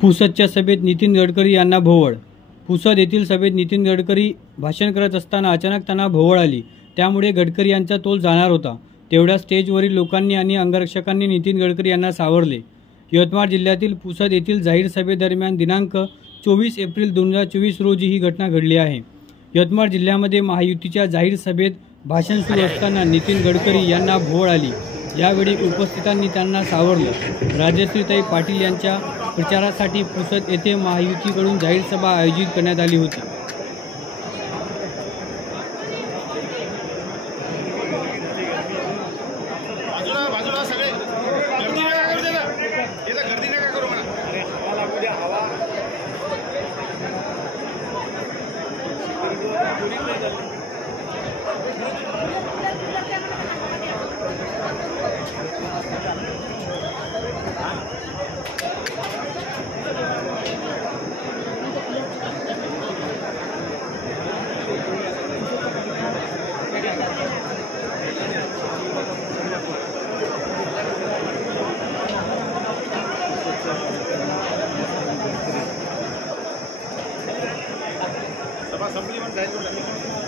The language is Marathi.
पुसदच्या सभेत नितीन गडकरी यांना भोवळ। पुसद येथील सभेत नितीन गडकरी भाषण करत असताना अचानक त्यांना भोवळ आली। त्यामुळे गडकरी यांचा तोल जाणार होता। तेवढ्या स्टेजवरील लोकांनी आणि अंगरक्षकांनी नितीन गडकरी यांना सावरले। यवतमाळ जिल्ह्यातील पुसद येथील जाहीर सभेदरम्यान दिनांक 24 एप्रिल 2024 रोजी ही घटना घडली आहे। यवतमाळ जिल्ह्यामध्ये महायुतीच्या जाहीर सभेत भाषण सुरू असताना नितीन गडकरी यांना भोवळ आली। यावेळी उपस्थितांनी त्यांना सावरलं। राजश्रीताई पाटील यांच्या प्रचारासाठी पुसद येथे महायुतीकडून जाहीर सभा आयोजित करण्यात आली होती। सभा संपली पण जायचं